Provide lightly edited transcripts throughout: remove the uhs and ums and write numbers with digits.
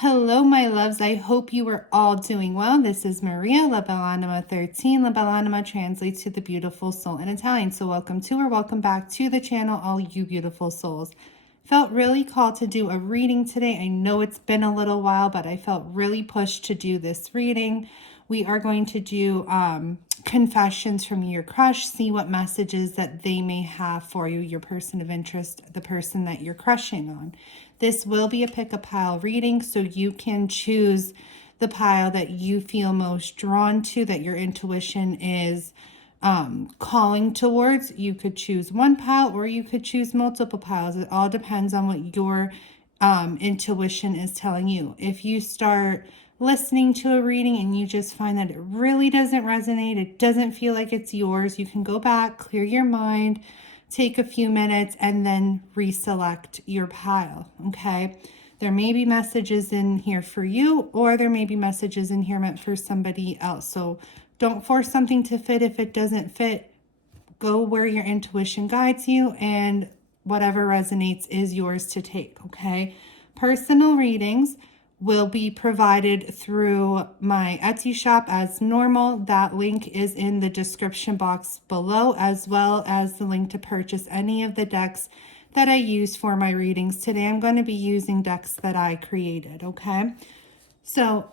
Hello, my loves. I hope you are all doing well. This is Maria, La Bell'anima 13. La Bell'anima translates to the beautiful soul in Italian. So welcome to or welcome back to the channel, all you beautiful souls. Felt really called to do a reading today. I know it's been a little while, but I felt really pushed to do this reading. We are going to do confessions from your crush, see what messages that they may have for you, your person of interest, the person that you're crushing on. This will be a pick a pile reading, so you can choose the pile that you feel most drawn to, that your intuition is calling towards. You could choose one pile or you could choose multiple piles. It all depends on what your intuition is telling you. If you start listening to a reading and you just find that it really doesn't resonate, it doesn't feel like it's yours, you can go back, clear your mind, take a few minutes, and then reselect your pile, okay? There may be messages in here for you, or there may be messages in here meant for somebody else. So don't force something to fit if it doesn't fit. Go where your intuition guides you, and whatever resonates is yours to take, okay? Personal readings will be provided through my Etsy shop as normal. That link is in the description box below, as well as the link to purchase any of the decks that I use for my readings. Today I'm going to be using decks that I created, okay? So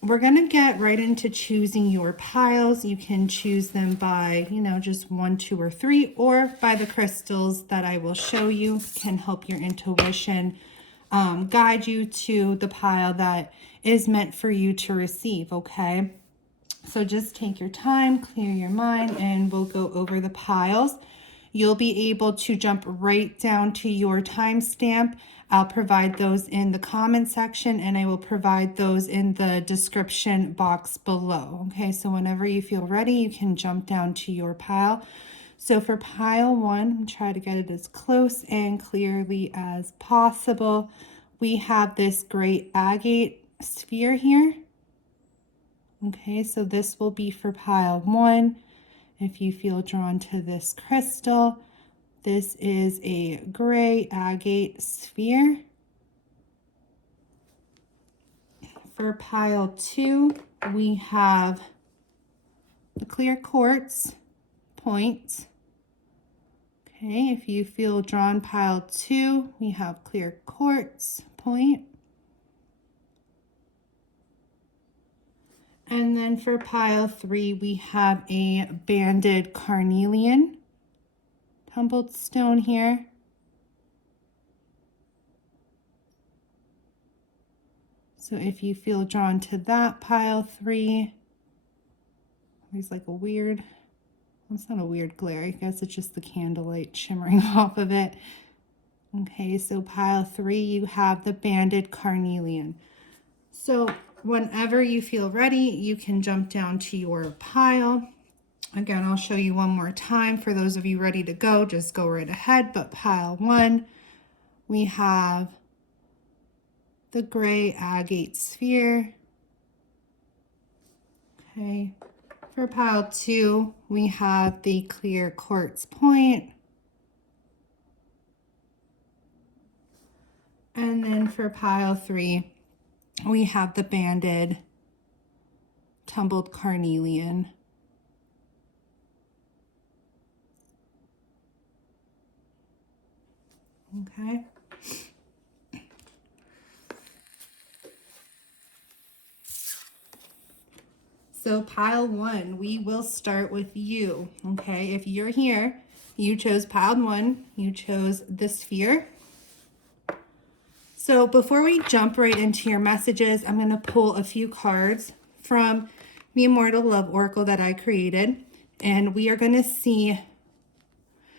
we're going to get right into choosing your piles. You can choose them by, just 1, 2, or 3, or by the crystals that I will show you can help your intuition guide you to the pile that is meant for you to receive, okay? So just take your time, clear your mind, and we'll go over the piles. You'll be able to jump right down to your timestamp. I'll provide those in the comment section, and I will provide those in the description box below, okay? So whenever you feel ready, you can jump down to your pile. So for pile 1, try to get it as close and clearly as possible. We have this great agate sphere here. Okay, so this will be for pile 1. If you feel drawn to this crystal, this is a gray agate sphere. For pile 2, we have the clear quartz point. Okay, if you feel drawn pile 2, we have clear quartz point. And then for pile 3, we have a banded carnelian tumbled stone here. So if you feel drawn to that pile 3, there's like a weird, it's not a weird glare, I guess it's just the candlelight shimmering off of it. Okay, so pile 3, you have the banded carnelian. So whenever you feel ready, you can jump down to your pile. Again, I'll show you one more time. For those of you ready to go, just go right ahead. But pile 1, we have the gray agate sphere. Okay. For pile 2, we have the clear quartz point. And then for pile 3, we have the banded tumbled carnelian. Okay. So pile 1, we will start with you, okay? If you're here, you chose pile 1, you chose the sphere. So before we jump right into your messages, I'm going to pull a few cards from the Immortal Love Oracle that I created, and we are going to see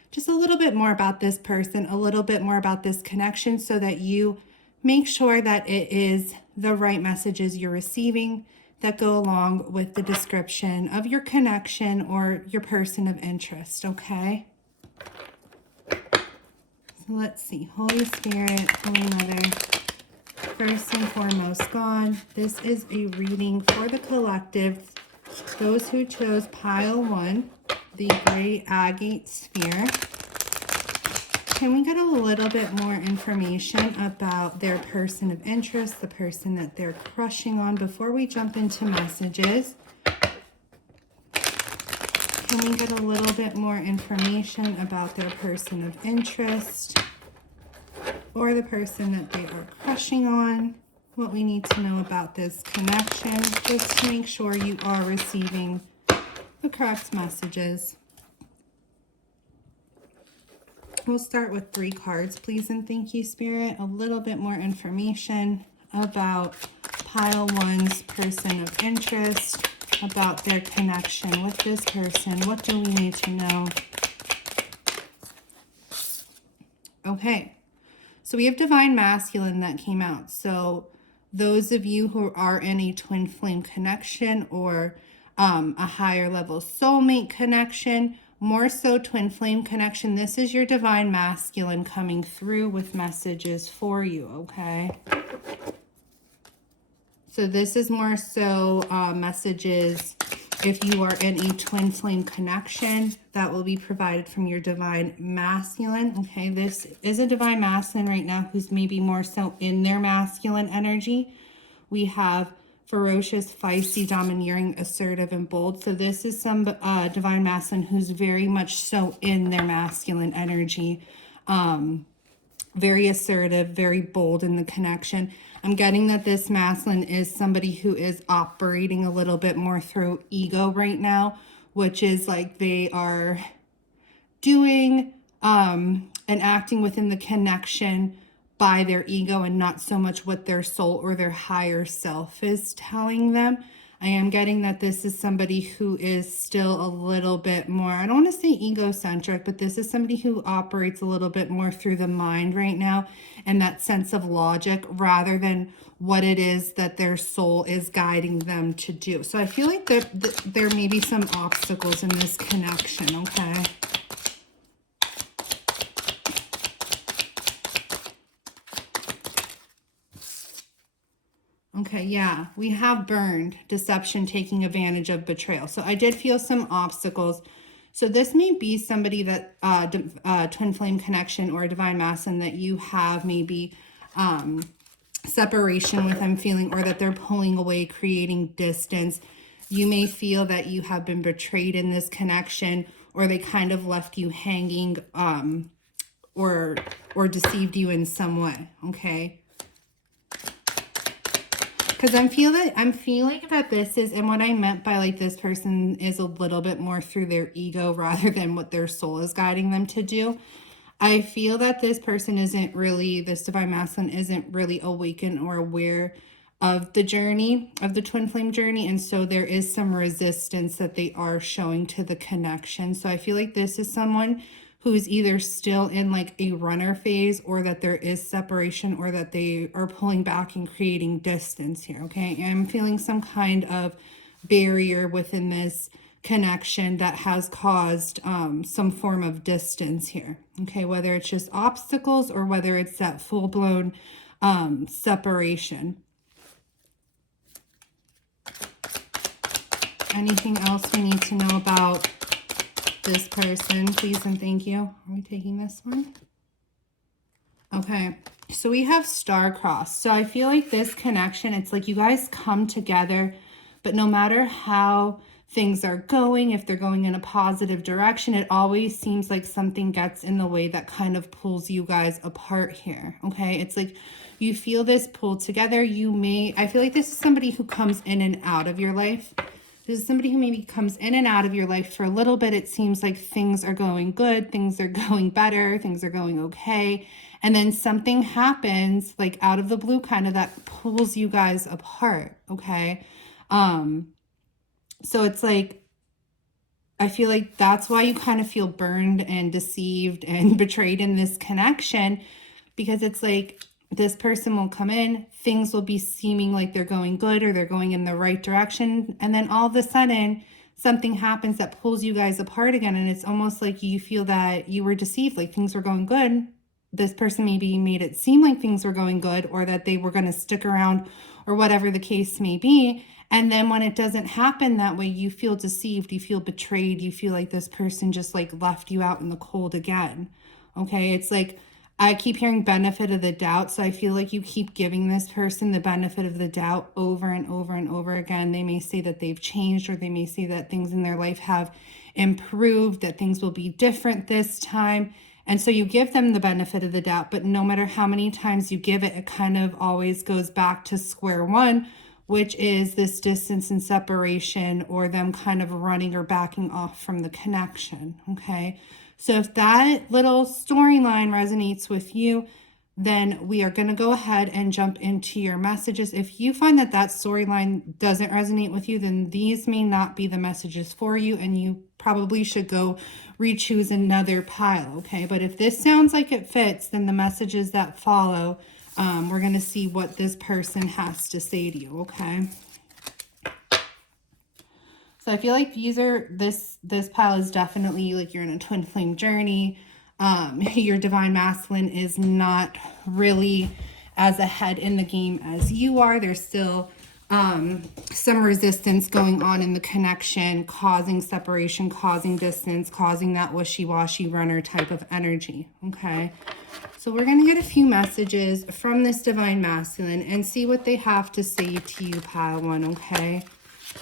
just a little bit more about this person, a little bit more about this connection, so that you make sure that it is the right messages you're receiving that go along with the description of your connection or your person of interest, okay? So let's see. Holy Spirit, Holy Mother, first and foremost, God, this is a reading for the collective, those who chose pile 1, the gray agate sphere. Can we get a little bit more information about their person of interest, the person that they're crushing on, before we jump into messages? Can we get a little bit more information about their person of interest or the person that they are crushing on? What we need to know about this connection, just to make sure you are receiving the correct messages. We'll start with 3 cards, please and thank you, Spirit. A little bit more information about pile 1's person of interest, about their connection with this person. What do we need to know? Okay, so we have Divine Masculine that came out. So those of you who are in a twin flame connection or a higher level soulmate connection, more so twin flame connection, this is your Divine Masculine coming through with messages for you, okay? So this is more so messages if you are in a twin flame connection that will be provided from your Divine Masculine. Okay, this is a Divine Masculine right now who's maybe more so in their masculine energy. We have ferocious, feisty, domineering, assertive, and bold. So this is some Divine Masculine who's very much so in their masculine energy. Very assertive, very bold in the connection. I'm getting that this masculine is somebody who is operating a little bit more through ego right now, which is like they are doing and acting within the connection by their ego and not so much what their soul or their higher self is telling them. I am getting that this is somebody who is still a little bit more, I don't want to say egocentric, but this is somebody who operates a little bit more through the mind right now and that sense of logic rather than what it is that their soul is guiding them to do. So I feel like there may be some obstacles in this connection, okay? Okay, yeah, we have burned, deception, taking advantage of, betrayal. So I did feel some obstacles. So this may be somebody that, twin flame connection or divine masculine that you have maybe separation with, I'm feeling, or that they're pulling away, creating distance. You may feel that you have been betrayed in this connection, or they kind of left you hanging or deceived you in some way, okay? Because I'm feeling that this is, and what I meant by like this person is a little bit more through their ego rather than what their soul is guiding them to do. I feel that this person isn't really, this divine masculine isn't really awakened or aware of the journey, of the twin flame journey. And so there is some resistance that they are showing to the connection. So I feel like this is someone who's either still in like a runner phase, or that there is separation, or that they are pulling back and creating distance here, okay? I'm feeling some kind of barrier within this connection that has caused some form of distance here, okay? Whether it's just obstacles or whether it's that full-blown separation. Anything else we need to know about this person, please and thank you? Are we taking this one? Okay, so we have star-crossed. So I feel like this connection, it's like you guys come together, but no matter how things are going, if they're going in a positive direction, it always seems like something gets in the way that kind of pulls you guys apart here, okay? It's like you feel this pull together. I feel like this is somebody who comes in and out of your life. This is somebody who maybe comes in and out of your life for a little bit. It seems like things are going good, things are going better, things are going okay. And then something happens like out of the blue kind of that pulls you guys apart, okay? So it's like, I feel like that's why you kind of feel burned and deceived and betrayed in this connection, because it's like this person will come in, things will be seeming like they're going good or they're going in the right direction. And then all of a sudden, something happens that pulls you guys apart again. And it's almost like you feel that you were deceived, like things were going good. This person maybe made it seem like things were going good, or that they were going to stick around, or whatever the case may be. And then when it doesn't happen that way, you feel deceived, you feel betrayed, you feel like this person just like left you out in the cold again. Okay, it's like I keep hearing benefit of the doubt. So I feel like you keep giving this person the benefit of the doubt over and over and over again. They may say that they've changed, or they may say that things in their life have improved, that things will be different this time. And so you give them the benefit of the doubt, but no matter how many times you give it, it kind of always goes back to square one, which is this distance and separation, or them kind of running or backing off from the connection. Okay. So if that little storyline resonates with you, then we are going to go ahead and jump into your messages. If you find that that storyline doesn't resonate with you, then these may not be the messages for you, and you probably should go re-choose another pile, okay? But if this sounds like it fits, then the messages that follow, we're going to see what this person has to say to you, okay? So I feel like this pile is definitely like you're in a twin flame journey. Your divine masculine is not really as ahead in the game as you are. There's still some resistance going on in the connection, causing separation, causing distance, causing that wishy-washy runner type of energy. Okay. So we're going to get a few messages from this divine masculine and see what they have to say to you, pile one. Okay.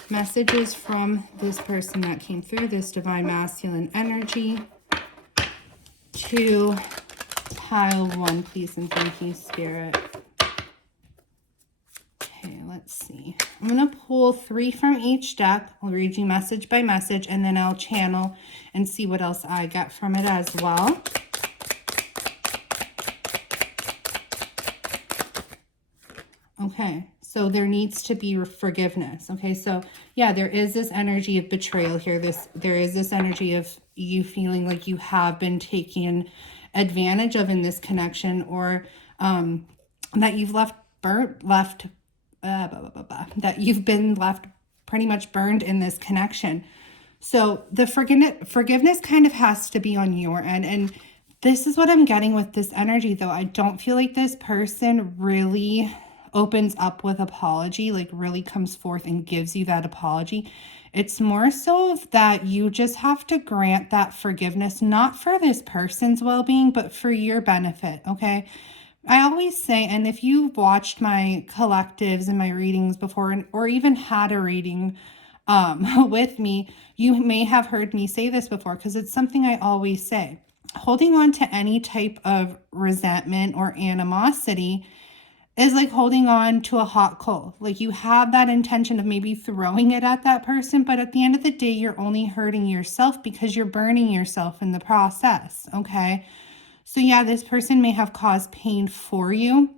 Messages from this person that came through, this divine masculine energy, to pile one, please and thank you, Spirit. Okay, let's see. I'm going to pull 3 from each deck. I'll read you message by message, and then I'll channel and see what else I get from it as well. Okay, so there needs to be forgiveness. Okay, so yeah, there is this energy of betrayal here. There is this energy of you feeling like you have been taken advantage of in this connection, or that you've that you've been left pretty much burned in this connection. So the forgiveness kind of has to be on your end. And this is what I'm getting with this energy, though. I don't feel like this person really opens up with apology, like really comes forth and gives you that apology. It's more so that you just have to grant that forgiveness, not for this person's well-being, but for your benefit, okay? I always say, and if you've watched my collectives and my readings before, or even had a reading with me, you may have heard me say this before, because it's something I always say. Holding on to any type of resentment or animosity is like holding on to a hot coal. Like you have that intention of maybe throwing it at that person, but at the end of the day, you're only hurting yourself because you're burning yourself in the process, okay? So yeah, this person may have caused pain for you.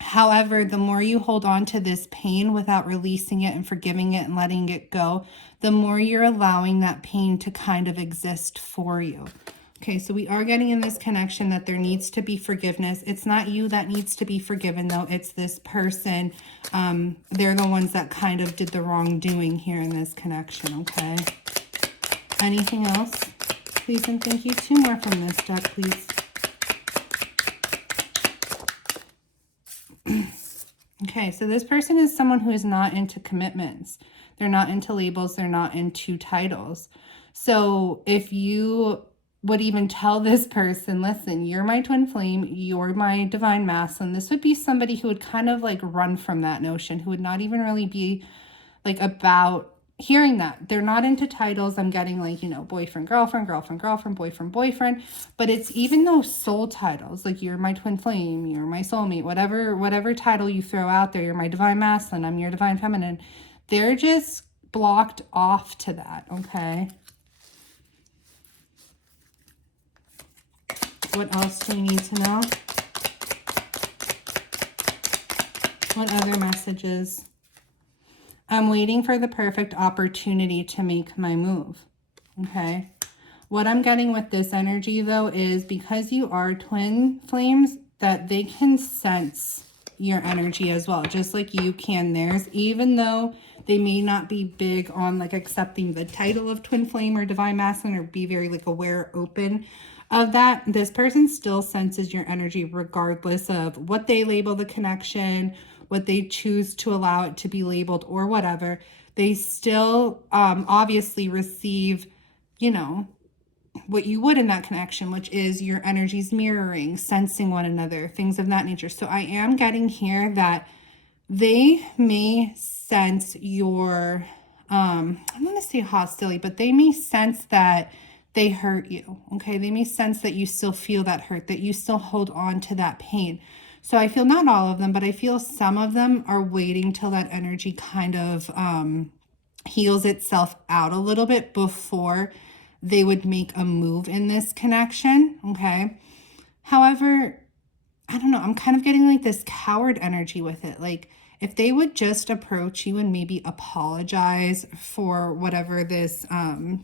However, the more you hold on to this pain without releasing it and forgiving it and letting it go, the more you're allowing that pain to kind of exist for you. Okay, so we are getting in this connection that there needs to be forgiveness. It's not you that needs to be forgiven, though. It's this person. They're the ones that kind of did the wrongdoing here in this connection, okay? Anything else? Please and thank you. 2 more from this deck, please. Okay, so this person is someone who is not into commitments. They're not into labels. They're not into titles. So if you would even tell this person, listen, you're my twin flame, you're my divine masculine, this would be somebody who would kind of like run from that notion, who would not even really be like about hearing that. They're not into titles. I'm getting like, you know, boyfriend, girlfriend, girlfriend, girlfriend, boyfriend, boyfriend. But it's even those soul titles, like you're my twin flame, you're my soulmate, whatever title you throw out there, you're my divine masculine, I'm your divine feminine. They're just blocked off to that, okay? What else do we need to know? What other messages? I'm waiting for the perfect opportunity to make my move. Okay. What I'm getting with this energy, though, is because you are twin flames, that they can sense your energy as well, just like you can theirs, even though they may not be big on like accepting the title of twin flame or divine masculine, or be very like aware, open of that. This person still senses your energy regardless of what they label the connection, what they choose to allow it to be labeled, or whatever. They still obviously receive, you know, what you would in that connection, which is your energies mirroring, sensing one another, things of that nature. So I am getting here that they may sense your, I'm going to say hostility, but they may sense that they hurt you. Okay. They may sense that you still feel that hurt, that you still hold on to that pain. So I feel not all of them, but I feel some of them are waiting till that energy kind of heals itself out a little bit before they would make a move in this connection. Okay. However, I don't know, I'm kind of getting like this coward energy with it. Like, if they would just approach you and maybe apologize for whatever this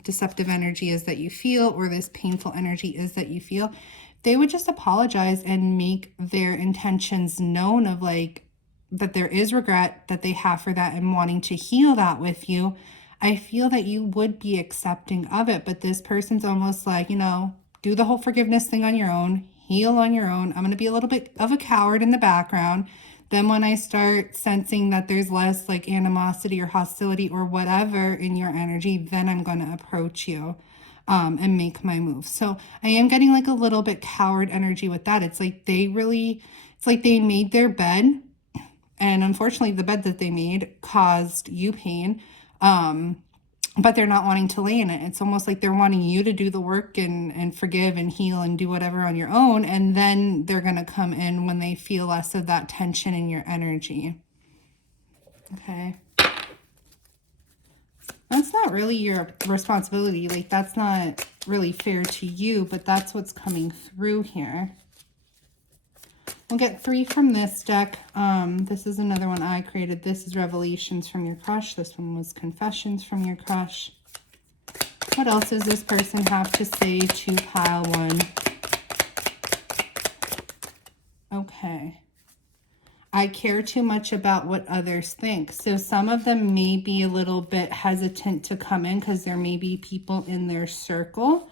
deceptive energy is that you feel, or this painful energy is that you feel, they would just apologize and make their intentions known of like that there is regret that they have for that and wanting to heal that with you. I feel that you would be accepting of it, but this person's almost like, you know, do the whole forgiveness thing on your own, heal on your own. I'm going to be a little bit of a coward in the background. Then when I start sensing that there's less like animosity or hostility or whatever in your energy, then I'm going to approach you and make my move. So I am getting like a little bit coward energy with that. It's like they made their bed, and unfortunately the bed that they made caused you pain. But they're not wanting to lay in it. It's almost like they're wanting you to do the work and forgive and heal and do whatever on your own. And then they're going to come in when they feel less of that tension in your energy. Okay. That's not really your responsibility. Like, that's not really fair to you, but that's what's coming through here. We'll get 3 from this deck. This is another one I created. This is Revelations from your crush. This one was Confessions from your crush. What else does this person have to say to pile 1? Okay. I care too much about what others think. So some of them may be a little bit hesitant to come in because there may be people in their circle,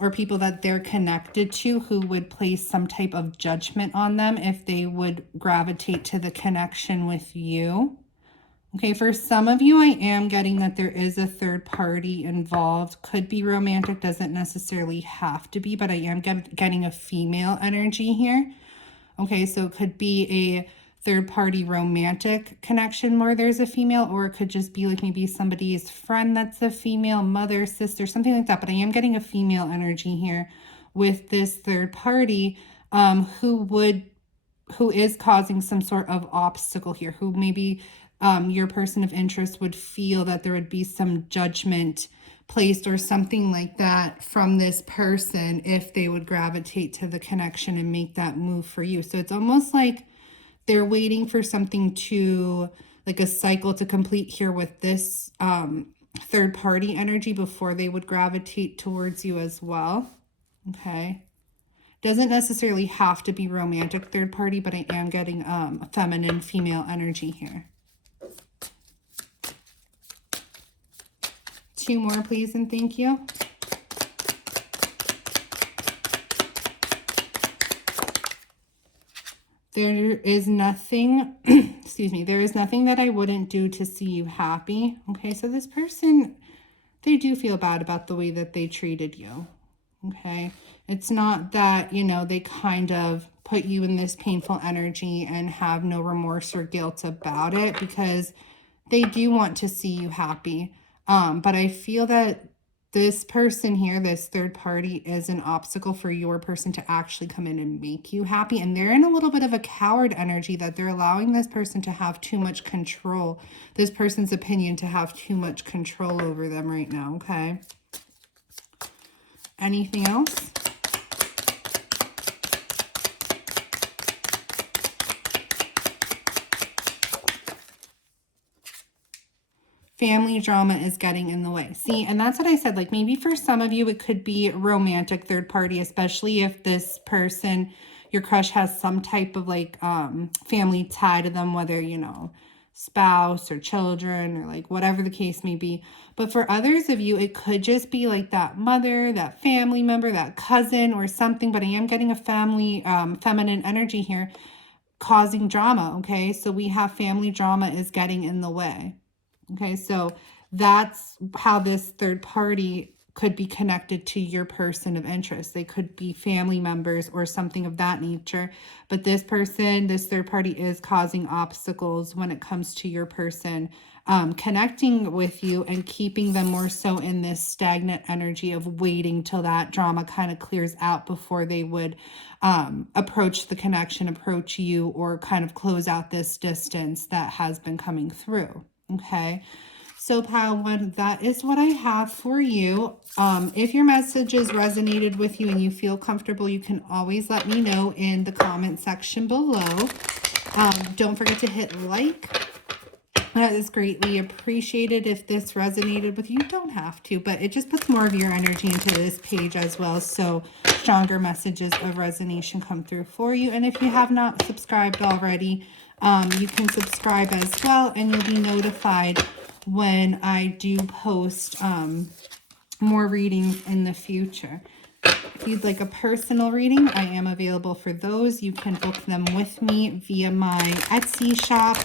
or people that they're connected to who would place some type of judgment on them if they would gravitate to the connection with you. Okay, for some of you, I am getting that there is a third party involved. Could be romantic, doesn't necessarily have to be, but I am getting a female energy here. Okay, so it could be a third party romantic connection where there's a female, or it could just be like maybe somebody's friend that's a female, mother, sister, something like that. But I am getting a female energy here with this third party who is causing some sort of obstacle here, who maybe your person of interest would feel that there would be some judgment placed or something like that from this person if they would gravitate to the connection and make that move for you. So it's almost like they're waiting for something to, like a cycle to complete here with this third party energy before they would gravitate towards you as well. Okay. Doesn't necessarily have to be romantic third party, but I am getting feminine female energy here. 2 more, please, and thank you. There is nothing, excuse me, there is nothing that I wouldn't do to see you happy. Okay, so this person, they do feel bad about the way that they treated you. Okay, it's not that, you know, they kind of put you in this painful energy and have no remorse or guilt about it, because they do want to see you happy. But I feel that this person here, this third party, is an obstacle for your person to actually come in and make you happy. And they're in a little bit of a coward energy, that they're allowing this person to have too much control, this person's opinion to have too much control over them right now, okay? Anything else? Family drama is getting in the way. See, and that's what I said. Like, maybe for some of you, it could be romantic third party, especially if this person, your crush, has some type of like family tie to them, whether, you know, spouse or children or like whatever the case may be. But for others of you, it could just be like that mother, that family member, that cousin or something. But I am getting a family feminine energy here causing drama. Okay, so we have family drama is getting in the way. Okay, so that's how this third party could be connected to your person of interest. They could be family members or something of that nature. But this person, this third party, is causing obstacles when it comes to your person connecting with you and keeping them more so in this stagnant energy of waiting till that drama kind of clears out before they would approach the connection, approach you, or kind of close out this distance that has been coming through. Okay. So pile one, that is what I have for you. If your messages resonated with you and you feel comfortable, you can always let me know in the comment section below. Don't forget to hit like. That is greatly appreciated. If this resonated with you, you don't have to, but it just puts more of your energy into this page as well, so stronger messages of resonation come through for you. And if you have not subscribed already, you can subscribe as well, and you'll be notified when I do post more readings in the future. If you'd like a personal reading, I am available for those. You can book them with me via my Etsy shop.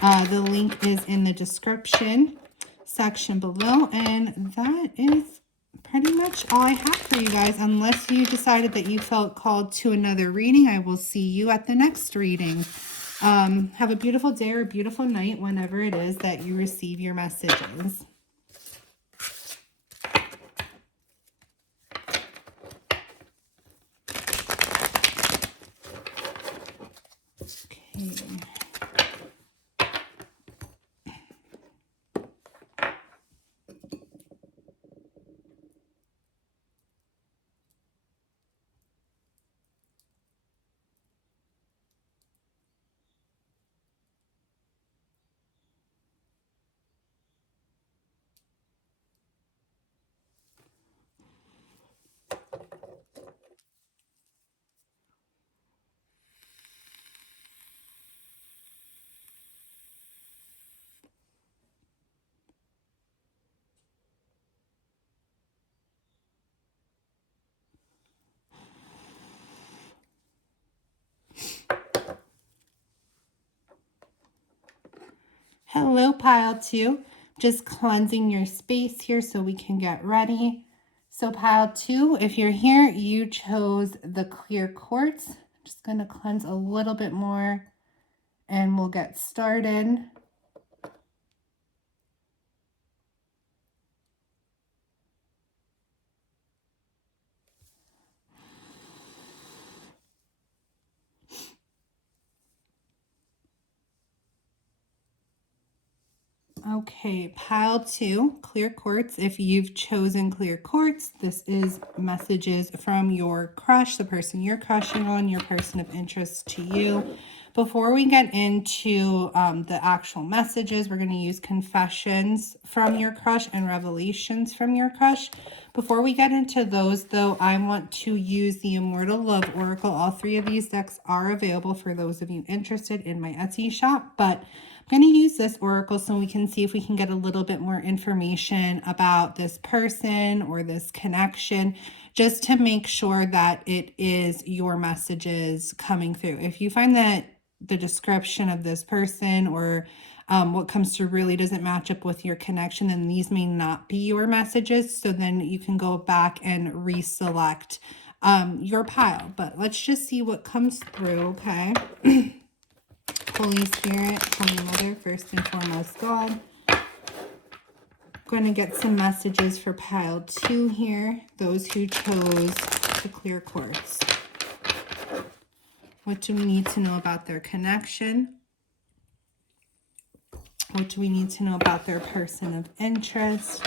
The link is in the description section below, and that is pretty much all I have for you guys. Unless you decided that you felt called to another reading, I will see you at the next reading. Have a beautiful day or a beautiful night whenever it is that you receive your messages. Okay. Hello, pile two. Just cleansing your space here so we can get ready. So pile two, if you're here, you chose the clear quartz. I'm just going to cleanse a little bit more and we'll get started. Okay, pile two, clear quartz. If you've chosen clear quartz, this is messages from your crush, the person you're crushing on, your person of interest to you. Before we get into the actual messages, we're going to use confessions from your crush and revelations from your crush. Before we get into those, though, I want to use the Immortal Love Oracle. All three of these decks are available for those of you interested in my Etsy shop, but I'm going to use this oracle so we can see if we can get a little bit more information about this person or this connection, just to make sure that it is your messages coming through. If you find that the description of this person or what comes through really doesn't match up with your connection, then these may not be your messages. So then you can go back and reselect your pile. But let's just see what comes through, okay? Holy Spirit, Holy Mother, first and foremost, God. I'm going to get some messages for pile two here, those who chose the clear quartz. What do we need to know about their connection? What do we need to know about their person of interest?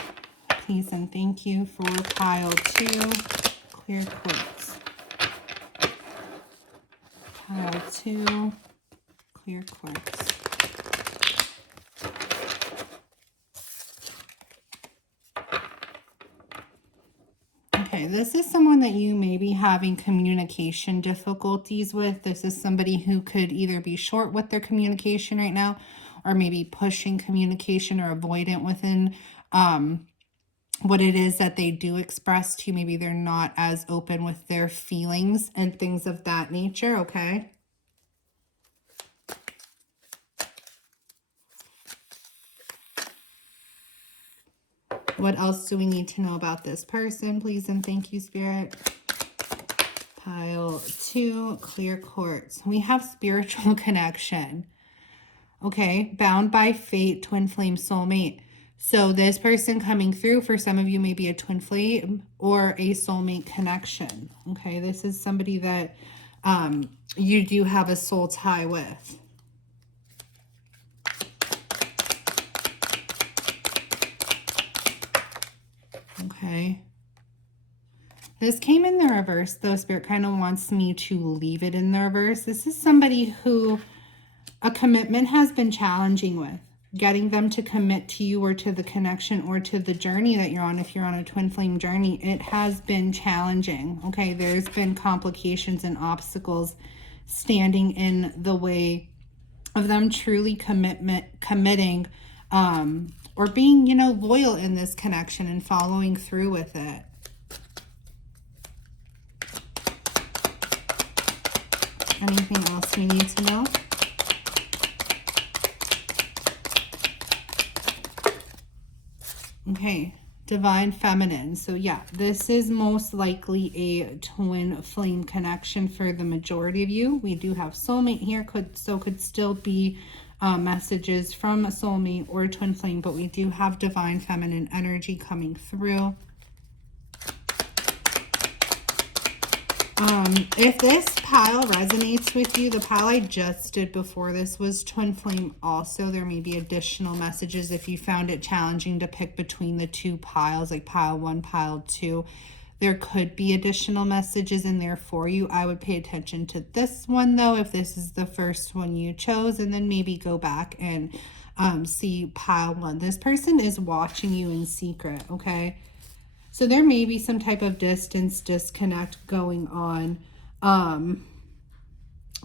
Please and thank you for pile two, clear quartz. Pile two, clear quartz. Okay, this is someone that you may be having communication difficulties with. This is somebody who could either be short with their communication right now, or maybe pushing communication or avoidant within what it is that they do express to you. Maybe they're not as open with their feelings and things of that nature, okay? What else do we need to know about this person, please and thank you, Spirit? Pile 2, clear quartz. We have spiritual connection. Okay, bound by fate, twin flame, soulmate. So this person coming through, for some of you, may be a twin flame or a soulmate connection. Okay, this is somebody that you do have a soul tie with. Okay. This came in the reverse, though. Spirit kind of wants me to leave it in the reverse. This is somebody who a commitment has been challenging with. Getting them to commit to you or to the connection or to the journey that you're on. If you're on a twin flame journey, it has been challenging. Okay, there's been complications and obstacles standing in the way of them truly committing or being, you know, loyal in this connection and following through with it. Anything else we need to know? Okay, divine feminine. So yeah, this is most likely a twin flame connection for the majority of you. We do have soulmate here, could still be messages from a soulmate or a twin flame, but we do have divine feminine energy coming through. If this pile resonates with you, the pile I just did before this was twin flame also. There may be additional messages if you found it challenging to pick between the two piles, like pile 1, pile 2. There could be additional messages in there for you. I would pay attention to this one, though, if this is the first one you chose, and then maybe go back and see pile 1. This person is watching you in secret, okay? So there may be some type of disconnect going on.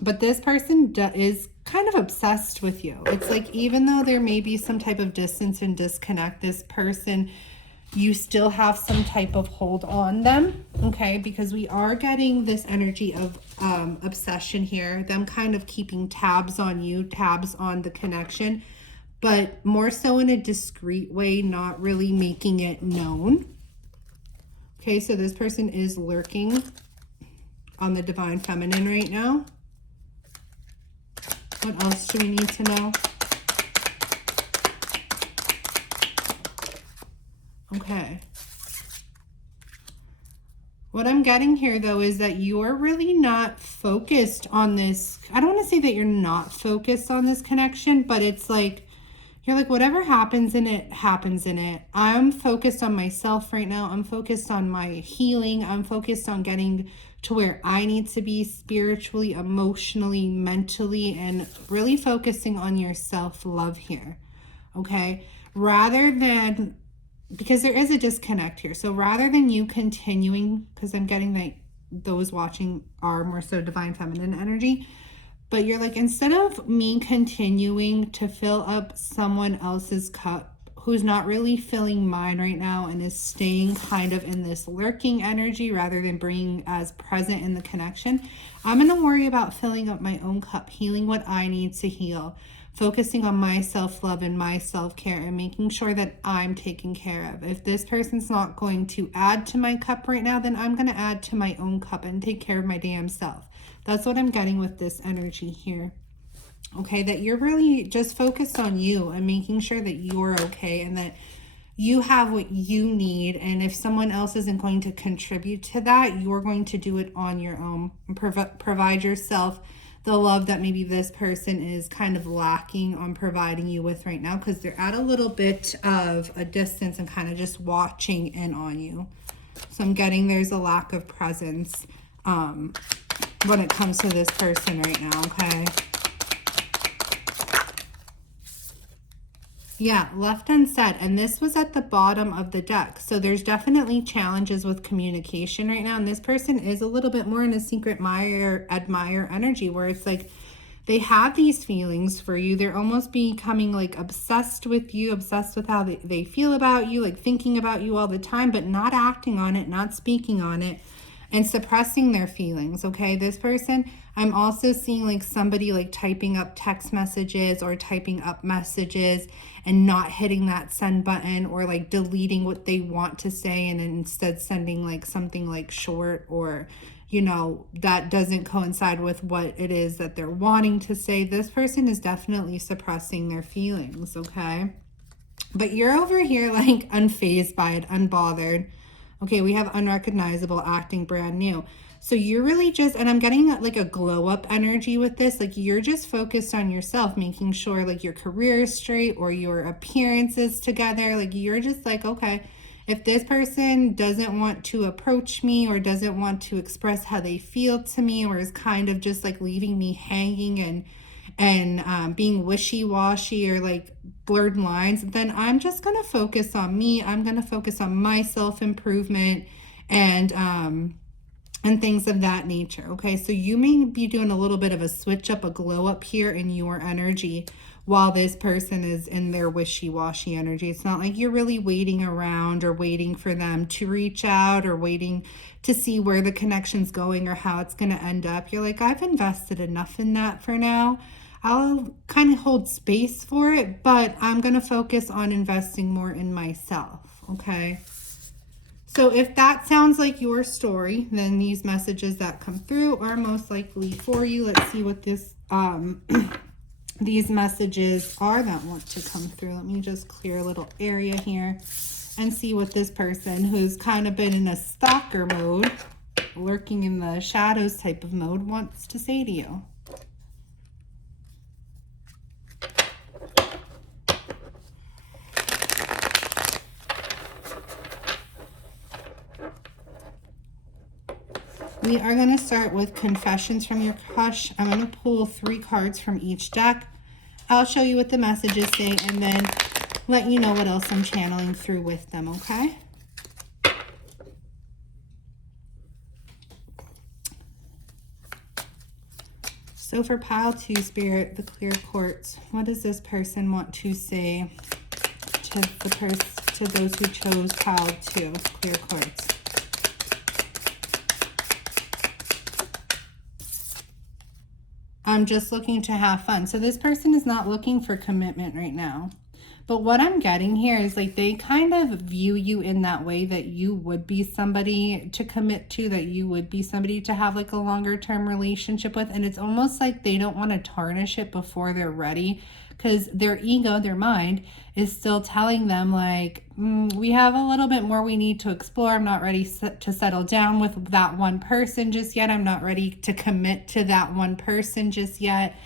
But this person is kind of obsessed with you. It's like, even though there may be some type of distance and disconnect, this person, you still have some type of hold on them, okay? Because we are getting this energy of obsession here, them kind of keeping tabs on you, tabs on the connection, but more so in a discreet way, not really making it known. Okay, so this person is lurking on the divine feminine right now. What else do we need to know? Okay. What I'm getting here, though, is that you're really not focused on this. I don't want to say that you're not focused on this connection, but it's like, you're like, whatever happens in it, happens in it. I'm focused on myself right now. I'm focused on my healing. I'm focused on getting to where I need to be spiritually, emotionally, mentally, and really focusing on your self-love here, okay? Rather than, because there is a disconnect here. So rather than you continuing, because I'm getting that those watching are more so divine feminine energy, but you're like, instead of me continuing to fill up someone else's cup who's not really filling mine right now and is staying kind of in this lurking energy rather than being as present in the connection, I'm going to worry about filling up my own cup, healing what I need to heal, focusing on my self-love and my self-care and making sure that I'm taken care of. If this person's not going to add to my cup right now, then I'm going to add to my own cup and take care of my damn self. That's what I'm getting with this energy here. Okay, that you're really just focused on you and making sure that you're okay and that you have what you need. And if someone else isn't going to contribute to that, you're going to do it on your own. Provide yourself the love that maybe this person is kind of lacking on providing you with right now, because they're at a little bit of a distance and kind of just watching in on you. So I'm getting there's a lack of presence when it comes to this person right now, okay? Yeah, left unsaid. And this was at the bottom of the deck. So there's definitely challenges with communication right now. And this person is a little bit more in a secret admire energy where it's like they have these feelings for you. They're almost becoming like obsessed with you, obsessed with how they feel about you, like thinking about you all the time, but not acting on it, not speaking on it, and suppressing their feelings, okay? This person, I'm also seeing like somebody like typing up text messages or typing up messages and not hitting that send button, or like deleting what they want to say and instead sending like something like short, or you know, that doesn't coincide with what it is that they're wanting to say. This person is definitely suppressing their feelings, okay? But you're over here like unfazed by it, unbothered. Okay, we have unrecognizable, acting brand new. So you're really just, and I'm getting like a glow up energy with this. Like you're just focused on yourself, making sure like your career is straight or your appearance is together. Like you're just like, okay, if this person doesn't want to approach me or doesn't want to express how they feel to me, or is kind of just like leaving me hanging and being wishy-washy or like blurred lines, then I'm just going to focus on me. I'm going to focus on my self-improvement and things of that nature. Okay, so you may be doing a little bit of a switch up, a glow up here in your energy while this person is in their wishy-washy energy. It's not like you're really waiting around or waiting for them to reach out or waiting to see where the connection's going or how it's going to end up. You're like, I've invested enough in that for now. I'll kind of hold space for it, but I'm going to focus on investing more in myself. Okay. So if that sounds like your story, then these messages that come through are most likely for you. Let's see what this these messages are that want to come through. Let me just clear a little area here and see what this person who's kind of been in a stalker mode, lurking in the shadows type of mode, wants to say to you. We are going to start with confessions from your crush. I'm going to pull 3 cards from each deck. I'll show you what the messages say and then let you know what else I'm channeling through with them, okay? So for pile 2, Spirit, the clear quartz, what does this person want to say to those who chose pile 2, clear quartz? I'm just looking to have fun. So this person is not looking for commitment right now. But what I'm getting here is like they kind of view you in that way that you would be somebody to commit to, that you would be somebody to have like a longer term relationship with. And it's almost like they don't want to tarnish it before they're ready, because their ego, their mind is still telling them like, we have a little bit more we need to explore. I'm not ready to settle down with that one person just yet. I'm not ready to commit to that one person just yet.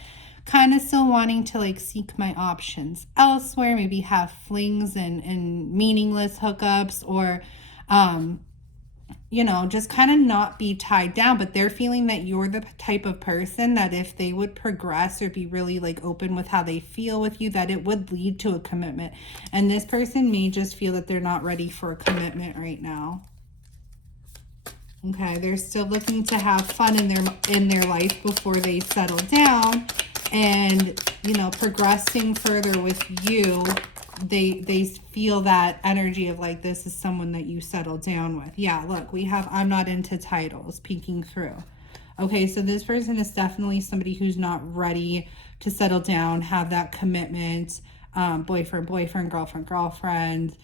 Kind of still wanting to like seek my options elsewhere, maybe have flings and meaningless hookups, or you know, just kind of not be tied down. But they're feeling that you're the type of person that if they would progress or be really like open with how they feel with you, that it would lead to a commitment. And this person may just feel that they're not ready for a commitment right now. Okay, they're still looking to have fun in their life before they settle down. And, you know, progressing further with you, they feel that energy of like, this is someone that you settle down with. Yeah, look, we have I'm not into titles peeking through. Okay, so this person is definitely somebody who's not ready to settle down, have that commitment, boyfriend, girlfriend,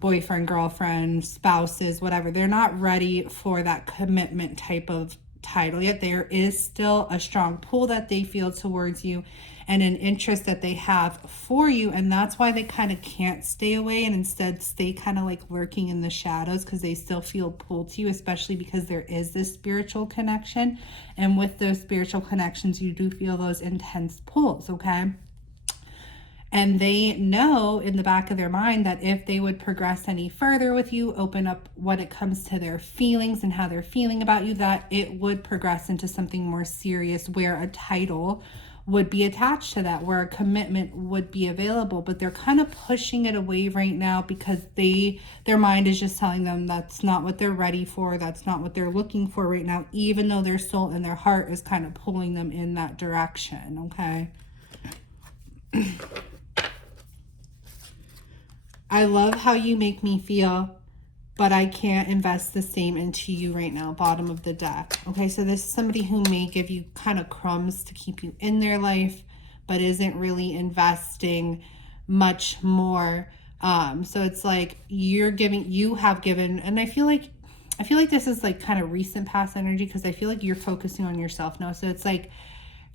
boyfriend, spouses, whatever. They're not ready for that commitment type of title yet. There is still a strong pull that they feel towards you and an interest that they have for you, and that's why they kind of can't stay away and instead stay kind of like lurking in the shadows, because they still feel pulled to you, especially because there is this spiritual connection, and with those spiritual connections you do feel those intense pulls. Okay, and they know in the back of their mind that if they would progress any further with you, open up when it comes to their feelings and how they're feeling about you, that it would progress into something more serious where a title would be attached to that, where a commitment would be available. But they're kind of pushing it away right now because their mind is just telling them that's not what they're ready for. That's not what they're looking for right now, even though their soul and their heart is kind of pulling them in that direction. Okay. I love how you make me feel. but I can't invest the same into you right now, bottom of the deck. Okay, so this is somebody who may give you kind of crumbs to keep you in their life, but isn't really investing much more. So it's like you have given, and I feel like this is like kind of recent past energy, because I feel like you're focusing on yourself now. So it's like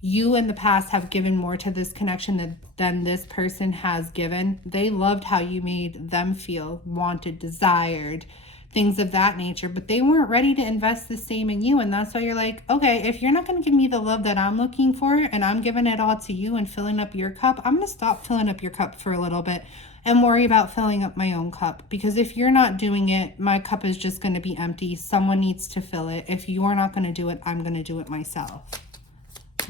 you in the past have given more to this connection than this person has given. They loved how you made them feel, wanted, desired, things of that nature, but they weren't ready to invest the same in you. And that's why you're like, okay, if you're not going to give me the love that I'm looking for, and I'm giving it all to you and filling up your cup, I'm going to stop filling up your cup for a little bit and worry about filling up my own cup. Because if you're not doing it, my cup is just going to be empty. Someone needs to fill it. If you're not going to do it, I'm going to do it myself.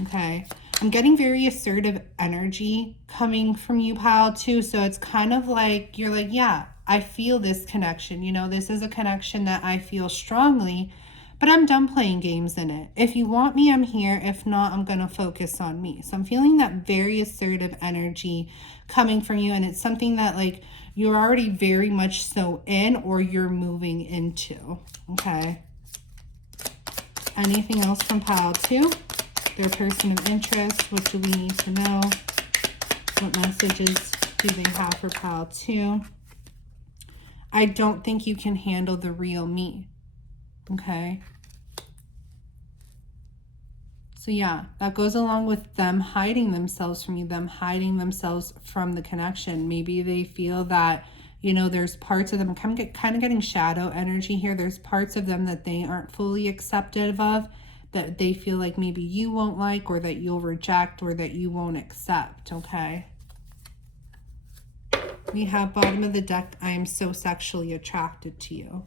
Okay, I'm getting very assertive energy coming from you, pal, too. So it's kind of like you're like, yeah, I feel this connection. You know, this is a connection that I feel strongly, but I'm done playing games in it. If you want me, I'm here. If not, I'm going to focus on me. So I'm feeling that very assertive energy coming from you. And it's something that like you're already very much so in, or you're moving into. Okay. Anything else from pile 2? Their person of interest, what do we need to know? What messages do they have for pile 2? I don't think you can handle the real me. Okay. So yeah, that goes along with them hiding themselves from you, them hiding themselves from the connection. Maybe they feel that, you know, there's parts of them, kind of getting shadow energy here. There's parts of them that they aren't fully acceptive of, that they feel like maybe you won't like, or that you'll reject, or that you won't accept. Okay. We have bottom of the deck, I am so sexually attracted to you.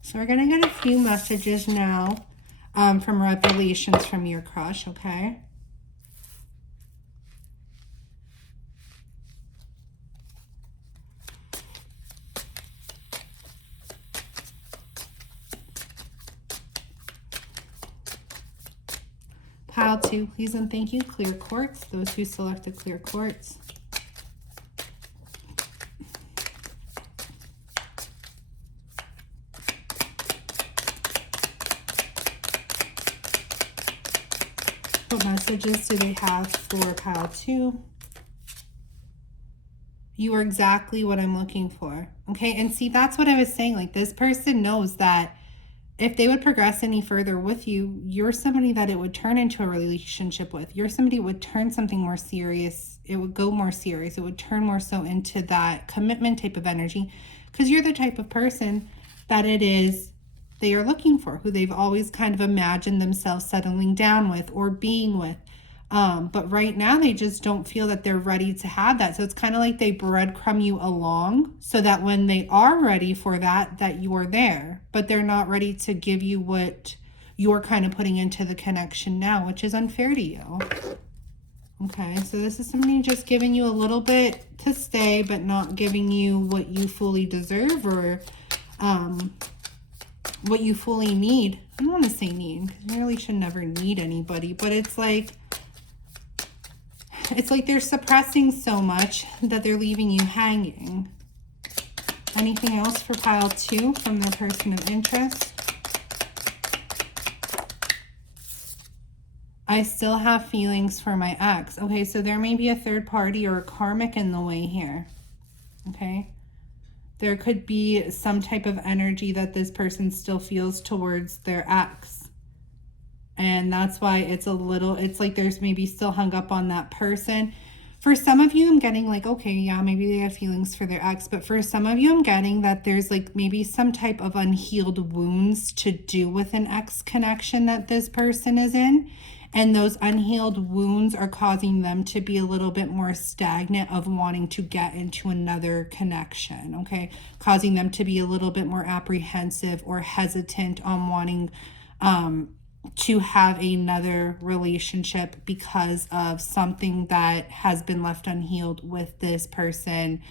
So we're going to get a few messages now from revelations from your crush. Okay. Pile 2, please and thank you. Clear quartz, those who selected clear quartz. What messages do they have for pile 2? You are exactly what I'm looking for. Okay, and see, that's what I was saying. Like, this person knows that if they would progress any further with you, you're somebody that it would turn into a relationship with. You're somebody who would turn something more serious. It would go more serious. It would turn more so into that commitment type of energy, because you're the type of person that it is they are looking for, who they've always kind of imagined themselves settling down with or being with. But right now they just don't feel that they're ready to have that. So it's kind of like they breadcrumb you along so that when they are ready for that, that you are there, but they're not ready to give you what you're kind of putting into the connection now, which is unfair to you. Okay, so this is somebody just giving you a little bit to stay, but not giving you what you fully deserve, or what you fully need. I don't want to say need, because you really should never need anybody, but it's like they're suppressing so much that they're leaving you hanging. Anything else for pile 2 from their person of interest? I still have feelings for my ex. Okay, so there may be a third party or a karmic in the way here. Okay. There could be some type of energy that this person still feels towards their ex. And that's why it's like there's maybe still hung up on that person. For some of you, I'm getting like, okay, yeah, maybe they have feelings for their ex. But for some of you, I'm getting that there's like maybe some type of unhealed wounds to do with an ex connection that this person is in. And those unhealed wounds are causing them to be a little bit more stagnant of wanting to get into another connection, okay? Causing them to be a little bit more apprehensive or hesitant on wanting to have another relationship because of something that has been left unhealed with this person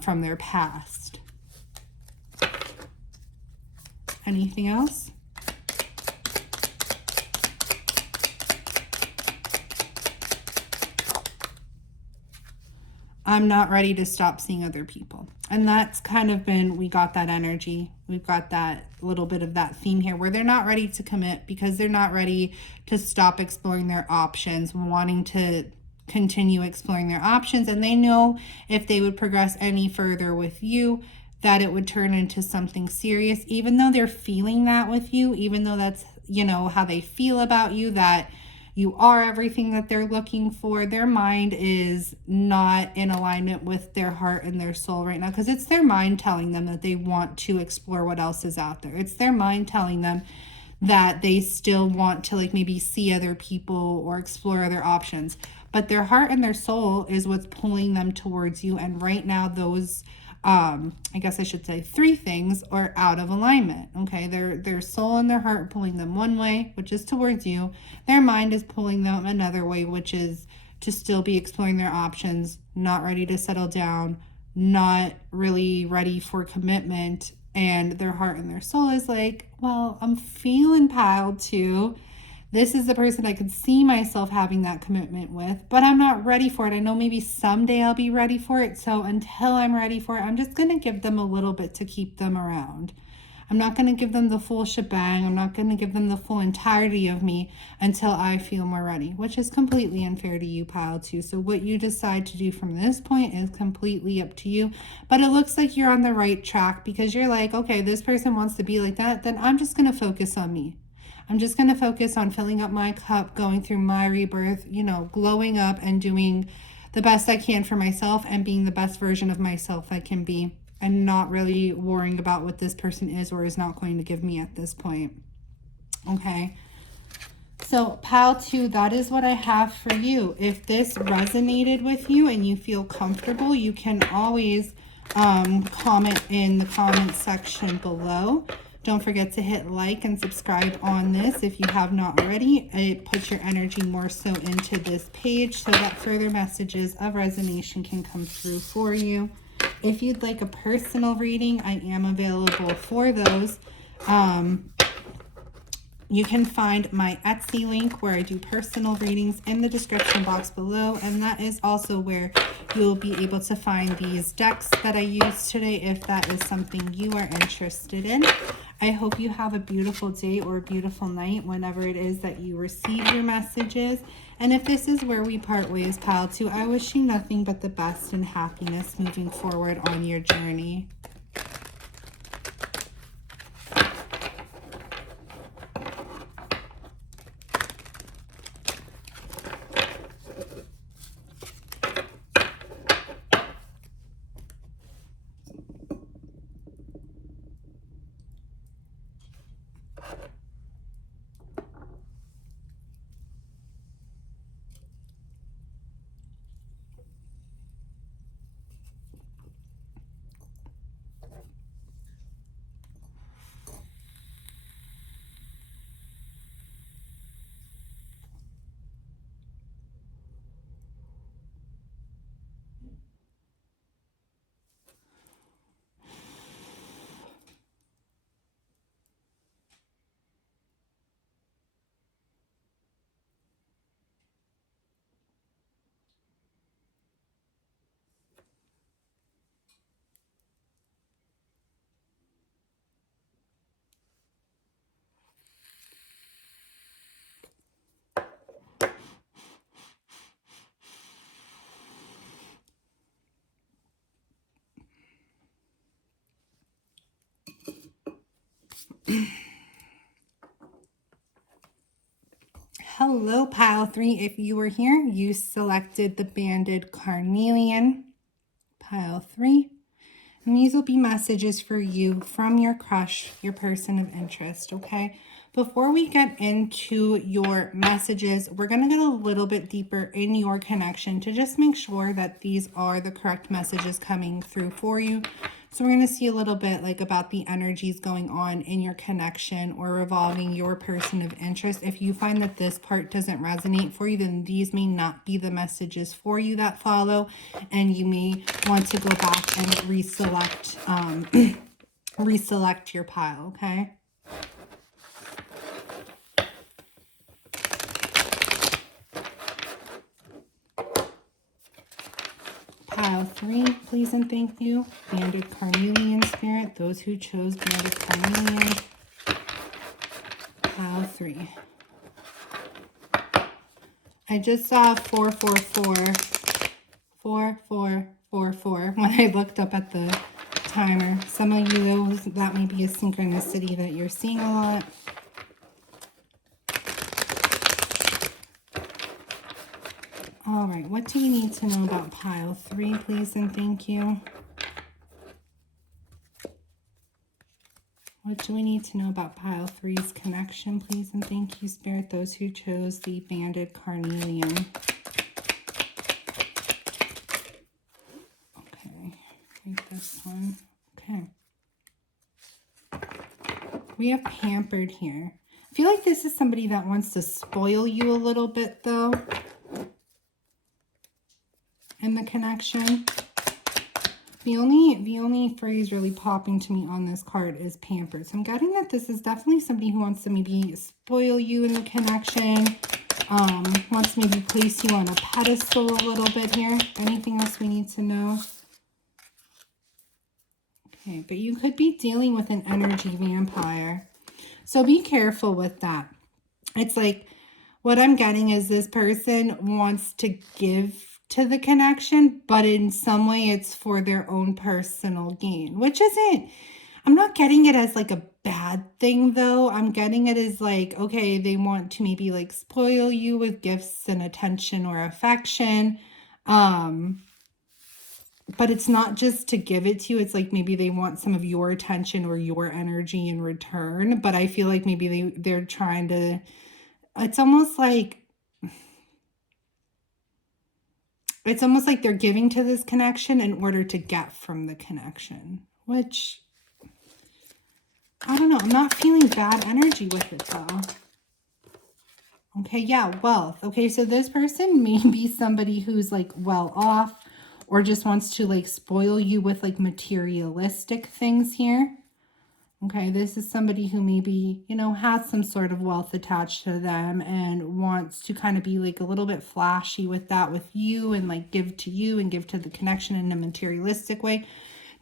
from their past. Anything else? I'm not ready to stop seeing other people. And that's kind of been, we got that energy. We've got that little bit of that theme here where they're not ready to commit because they're not ready to stop exploring their options, wanting to continue exploring their options. And they know if they would progress any further with you, that it would turn into something serious, even though they're feeling that with you, even though that's, you know, how they feel about you, that you are everything that they're looking for. Their mind is not in alignment with their heart and their soul right now because it's their mind telling them that they want to explore what else is out there. It's their mind telling them that they still want to like maybe see other people or explore other options. But their heart and their soul is what's pulling them towards you. And right now those I guess I should say 3 things are out of alignment. Okay, their soul and their heart pulling them one way, which is towards you. Their mind is pulling them another way, which is to still be exploring their options, not ready to settle down, not really ready for commitment. And their heart and their soul is like, well, I'm feeling pile too. This is the person I could see myself having that commitment with, but I'm not ready for it. I know maybe someday I'll be ready for it. So until I'm ready for it, I'm just going to give them a little bit to keep them around. I'm not going to give them the full shebang. I'm not going to give them the full entirety of me until I feel more ready, which is completely unfair to you, pile 2. So what you decide to do from this point is completely up to you. But it looks like you're on the right track because you're like, okay, this person wants to be like that. Then I'm just going to focus on me. I'm just going to focus on filling up my cup, going through my rebirth, you know, glowing up and doing the best I can for myself and being the best version of myself I can be, and not really worrying about what this person is or is not going to give me at this point. Okay. So pile 2, that is what I have for you. If this resonated with you and you feel comfortable, you can always comment in the comment section below. Don't forget to hit like and subscribe on this if you have not already. It puts your energy more so into this page so that further messages of resonation can come through for you. If you'd like a personal reading, I am available for those. You can find my Etsy link where I do personal readings in the description box below, and that is also where you'll be able to find these decks that I used today if that is something you are interested in. I hope you have a beautiful day or a beautiful night whenever it is that you receive your messages. And if this is where we part ways, pile 2, I wish you nothing but the best and happiness moving forward on your journey. Hello, pile 3. If you were here, you selected the banded carnelian, pile 3. And these will be messages for you from your crush, your person of interest, okay? Before we get into your messages, we're going to get a little bit deeper in your connection to just make sure that these are the correct messages coming through for you. So we're going to see a little bit like about the energies going on in your connection or revolving your person of interest. If you find that this part doesn't resonate for you, then these may not be the messages for you that follow, and you may want to go back and reselect reselect your pile, okay? Pile 3, please and thank you. Banded Carnelian Spirit, those who chose Banded Carnelian. Pile 3. I just saw 444, 4444 when I looked up at the timer. Some of you, that may be a synchronicity that you're seeing a lot. All right, what do you need to know about pile 3, please and thank you? What do we need to know about pile 3's connection, please and thank you, Spirit, those who chose the Banded Carnelian. Okay, read this one. Okay. We have Pampered here. I feel like this is somebody that wants to spoil you a little bit, though, in the connection. The only phrase really popping to me on this card is pampered. So I'm getting that this is definitely somebody who wants to maybe spoil you in the connection. Wants to maybe place you on a pedestal a little bit here. Anything else we need to know? Okay, but you could be dealing with an energy vampire. So be careful with that. It's like, what I'm getting is this person wants to give to the connection, but in some way it's for their own personal gain, which isn't, I'm not getting it as like a bad thing though. I'm getting it as like, okay, they want to maybe like spoil you with gifts and attention or affection. But it's not just to give it to you. It's like maybe they want some of your attention or your energy in return. But I feel like maybe they're trying to, it's almost like they're giving to this connection in order to get from the connection, which, I don't know. I'm not feeling bad energy with it though. Okay, yeah, wealth. Okay, so this person may be somebody who's like well off or just wants to like spoil you with like materialistic things here. Okay, this is somebody who maybe, you know, has some sort of wealth attached to them and wants to kind of be like a little bit flashy with that with you and like give to you and give to the connection in a materialistic way.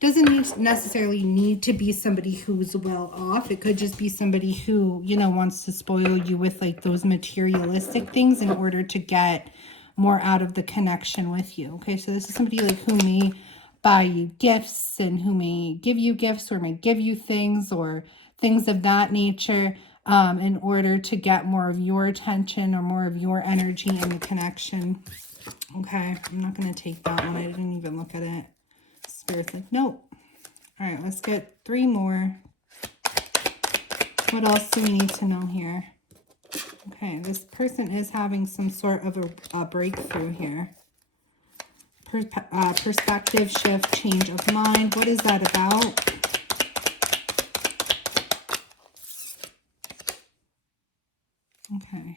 Doesn't necessarily need to be somebody who's well off. It could just be somebody who, you know, wants to spoil you with like those materialistic things in order to get more out of the connection with you. Okay, so this is somebody like who may buy you gifts and who may give you gifts or may give you things or things of that nature in order to get more of your attention or more of your energy in the connection. Okay, I'm not going to take that one. I didn't even look at it. Spirit's like, nope. All right, let's get 3 more. What else do we need to know here? Okay, this person is having some sort of a breakthrough here. Perspective shift, change of mind. What is that about? Okay.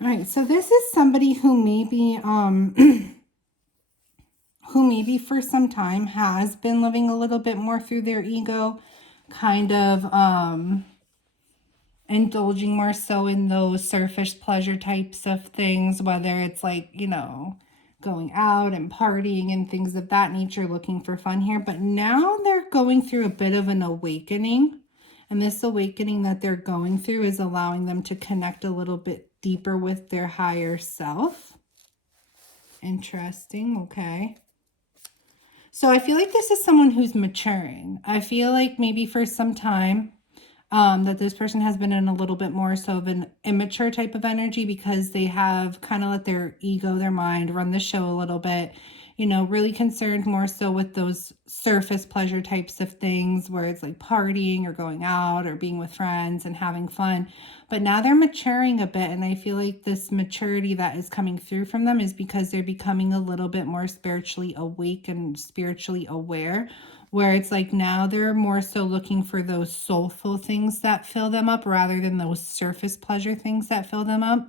All right, so this is somebody who maybe for some time has been living a little bit more through their ego, kind of indulging more so in those surface pleasure types of things, whether it's like, you know, going out and partying and things of that nature, looking for fun here. But now they're going through a bit of an awakening. And this awakening that they're going through is allowing them to connect a little bit deeper with their higher self. Interesting. Okay. So I feel like this is someone who's maturing. I feel like maybe for some time that this person has been in a little bit more so of an immature type of energy because they have kind of let their ego, their mind run the show a little bit, you know, really concerned more so with those surface pleasure types of things where it's like partying or going out or being with friends and having fun. But now they're maturing a bit, and I feel like this maturity that is coming through from them is because they're becoming a little bit more spiritually awake and spiritually aware, where it's like now they're more so looking for those soulful things that fill them up rather than those surface pleasure things that fill them up.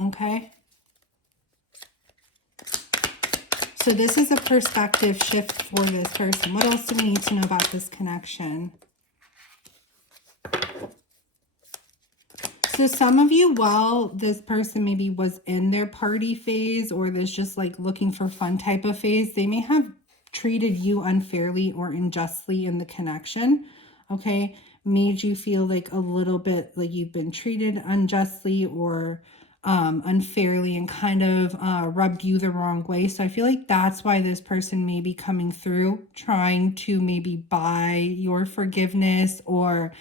Okay. So this is a perspective shift for this person. What else do we need to know about this connection? So some of you, while this person maybe was in their party phase or this just like looking for fun type of phase, they may have treated you unfairly or unjustly in the connection, okay? Made you feel like a little bit like you've been treated unjustly or unfairly and kind of rubbed you the wrong way. So I feel like that's why this person may be coming through, trying to maybe buy your forgiveness or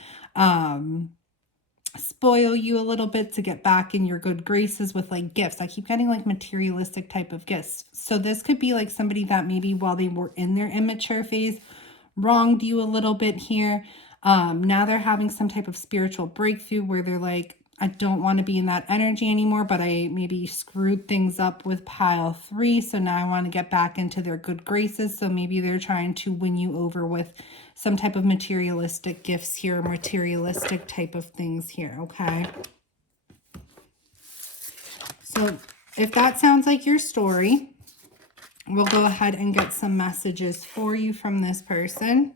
spoil you a little bit to get back in your good graces with like gifts. I keep getting like materialistic type of gifts. So this could be like somebody that maybe while they were in their immature phase wronged you a little bit here. Now they're having some type of spiritual breakthrough where they're like, I don't want to be in that energy anymore, but I maybe screwed things up with pile 3. So now I want to get back into their good graces. So maybe they're trying to win you over with some type of materialistic gifts here, materialistic type of things here, okay? So if that sounds like your story, we'll go ahead and get some messages for you from this person.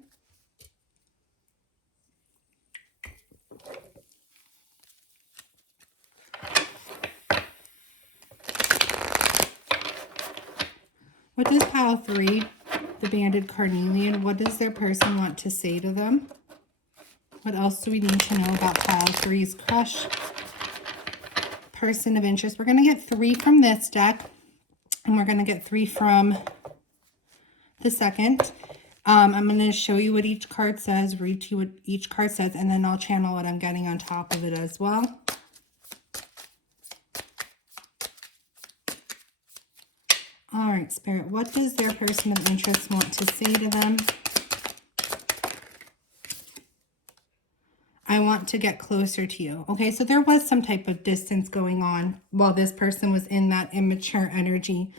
What does pile 3, the banded carnelian, what does their person want to say to them? What else do we need to know about pile 3's crush? Person of interest. We're going to get 3 from this deck, and we're going to get 3 from the second. I'm going to show you what each card says, read to you what each card says, and then I'll channel what I'm getting on top of it as well. All right, Spirit, what does their person of interest want to say to them? I want to get closer to you. Okay, so there was some type of distance going on while this person was in that immature energy.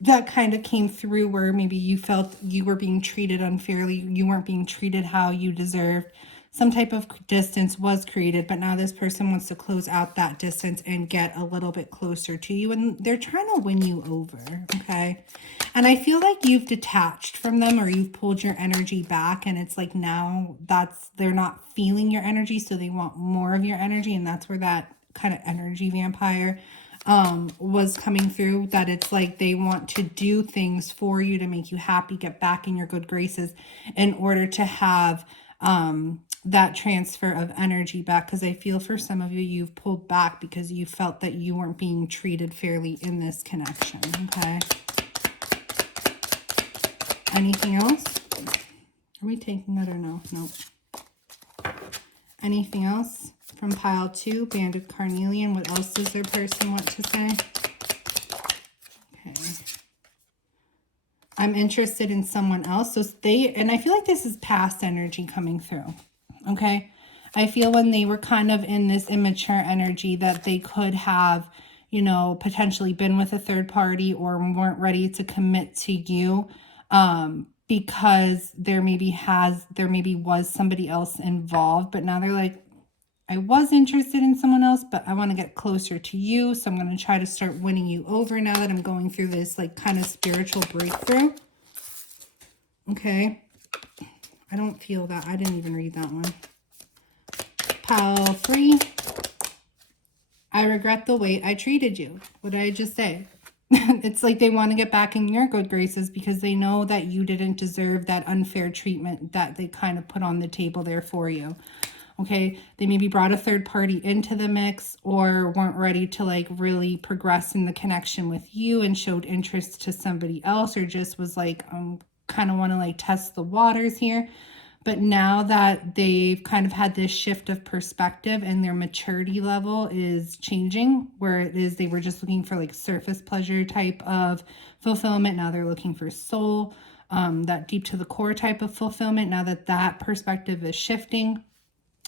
That kind of came through where maybe you felt you were being treated unfairly. You weren't being treated how you deserved. Some type of distance was created, but now this person wants to close out that distance and get a little bit closer to you. And they're trying to win you over, okay? And I feel like you've detached from them or you've pulled your energy back. And it's like now they're not feeling your energy, so they want more of your energy. And that's where that kind of energy vampire was coming through, that it's like they want to do things for you to make you happy, get back in your good graces in order to have that transfer of energy back. Because I feel for some of you, you've pulled back because you felt that you weren't being treated fairly in this connection, okay? Anything else? Are we taking that or no? Nope. Anything else? From pile 2, banded carnelian. What else does their person want to say? Okay. I'm interested in someone else. So and I feel like this is past energy coming through. Okay. I feel when they were kind of in this immature energy that they could have, you know, potentially been with a third party or weren't ready to commit to you. Because there maybe was somebody else involved, but now they're like, I was interested in someone else, but I want to get closer to you. So I'm going to try to start winning you over now that I'm going through this like kind of spiritual breakthrough. Okay. I don't feel that. I didn't even read that one. Pile 3. I regret the way I treated you. What did I just say? It's like they want to get back in your good graces because they know that you didn't deserve that unfair treatment that they kind of put on the table there for you. Okay, they maybe brought a third party into the mix or weren't ready to like really progress in the connection with you and showed interest to somebody else, or just was like, kind of want to like test the waters here. But now that they've kind of had this shift of perspective and their maturity level is changing, where it is they were just looking for like surface pleasure type of fulfillment. Now they're looking for soul, that deep to the core type of fulfillment. Now that that perspective is shifting,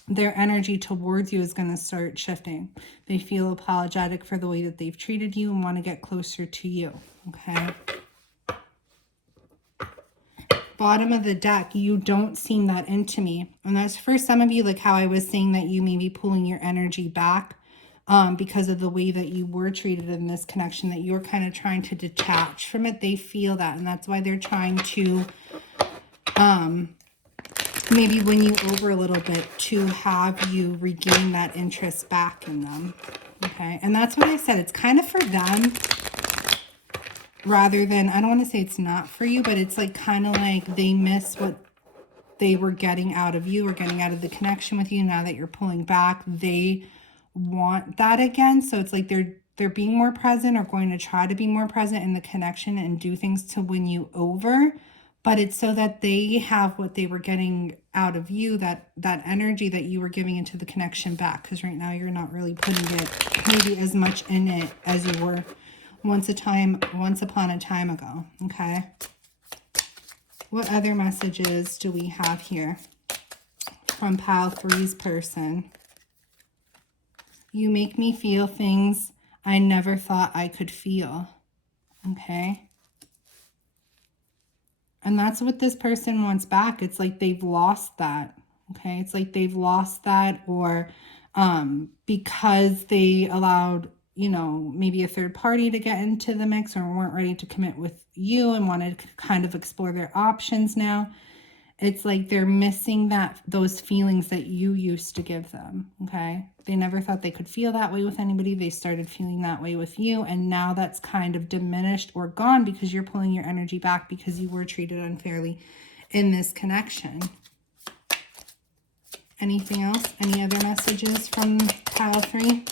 their energy towards you is going to start shifting. They feel apologetic for the way that they've treated you and want to get closer to you. Okay. bottom of the deck, you don't seem that into me. And that's for some of you, like how I was saying that you may be pulling your energy back because of the way that you were treated in this connection, that you're kind of trying to detach from it. They feel that, and that's why they're trying to maybe win you over a little bit to have you regain that interest back in them. Okay, and that's what I said. It's kind of for them rather than, I don't want to say it's not for you, but it's like kind of like they miss what they were getting out of you or getting out of the connection with you. Now that you're pulling back, they want that again. So it's like they're being more present or going to try to be more present in the connection and do things to win you over. But it's so that they have what they were getting out of you, that energy that you were giving into the connection back. Because right now you're not really putting it maybe as much in it as you were once upon a time ago. Okay. What other messages do we have here from pile 3's person? You make me feel things I never thought I could feel. Okay. And that's what this person wants back. It's like they've lost that. Okay. It's like they've lost that, or because they allowed, you know, maybe a third party to get into the mix or weren't ready to commit with you and wanted to kind of explore their options now. It's like they're missing those feelings that you used to give them, okay? They never thought they could feel that way with anybody. They started feeling that way with you, and now that's kind of diminished or gone because you're pulling your energy back because you were treated unfairly in this connection. Anything else? Any other messages from pile 3?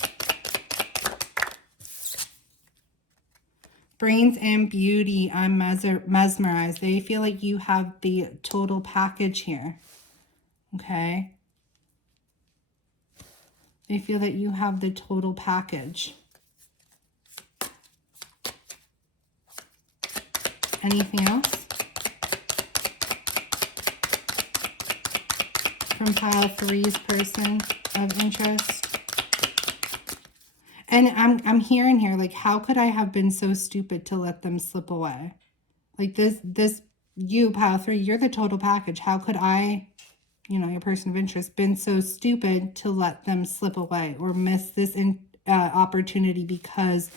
Brains and beauty, I'm mesmerized. They feel like you have the total package here. Okay. They feel that you have the total package. Anything else? From pile 3's person of interest. And I'm hearing here, like, how could I have been so stupid to let them slip away? Like you, pile 3, you're the total package. How could I, you know, your person of interest, been so stupid to let them slip away or miss this opportunity because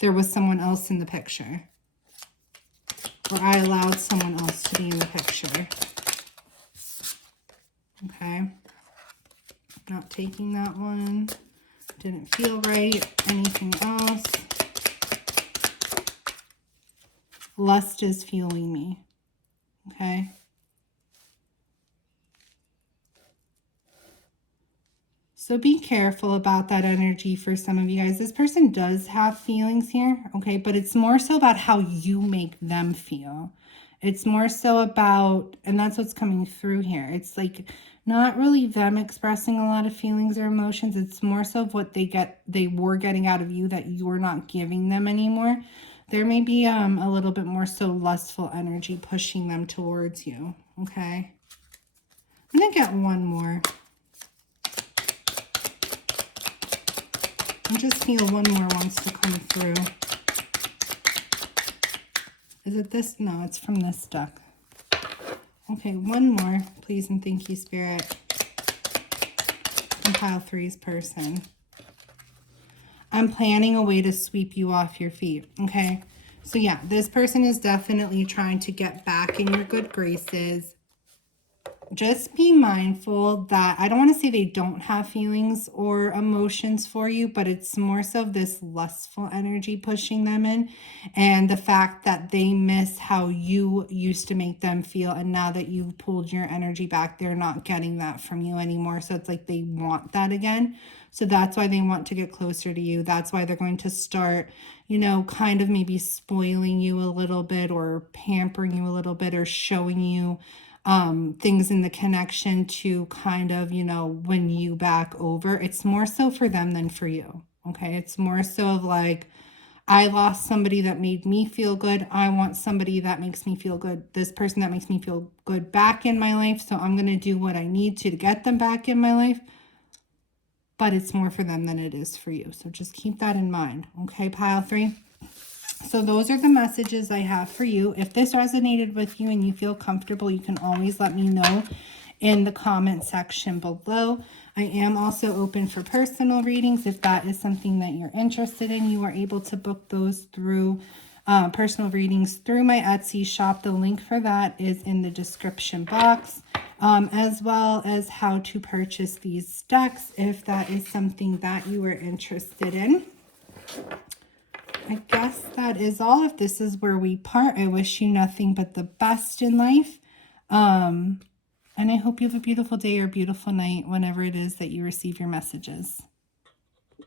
there was someone else in the picture? Or I allowed someone else to be in the picture. Okay. Not taking that one. Didn't feel right. Anything else? Lust is fueling me. Okay. So be careful about that energy for some of you guys. This person does have feelings here, okay? But it's more so about how you make them feel. It's more so about, and that's what's coming through here. It's like not really them expressing a lot of feelings or emotions. It's more so of what they were getting out of you that you're not giving them anymore. There may be a little bit more so lustful energy pushing them towards you, okay? I'm going to get one more. I just feel one more wants to come through. Is it this? No, it's from this deck. Okay, one more, please and thank you, Spirit. From pile 3's person. I'm planning a way to sweep you off your feet. Okay, so yeah, this person is definitely trying to get back in your good graces. Just be mindful that, I don't want to say they don't have feelings or emotions for you, but it's more so this lustful energy pushing them in, and the fact that they miss how you used to make them feel, and now that you've pulled your energy back, they're not getting that from you anymore. So it's like they want that again. So that's why they want to get closer to you. That's why they're going to start, you know, kind of maybe spoiling you a little bit or pampering you a little bit or showing you things in the connection to kind of, you know, win you back over. It's more so for them than for you. Okay. It's more so of like, I lost somebody that made me feel good. I want somebody that makes me feel good. This person that makes me feel good back in my life. So I'm going to do what I need to get them back in my life. But it's more for them than it is for you. So just keep that in mind. Okay, pile 3. So those are the messages I have for you. If this resonated with you and you feel comfortable, you can always let me know in the comment section below. I am also open for personal readings. If that is something that you're interested in, you are able to book those through personal readings through my Etsy shop. The link for that is in the description box, as well as how to purchase these decks if that is something that you are interested in. I guess that is all. If this is where we part, I wish you nothing but the best in life. And I hope you have a beautiful day or beautiful night whenever it is that you receive your messages.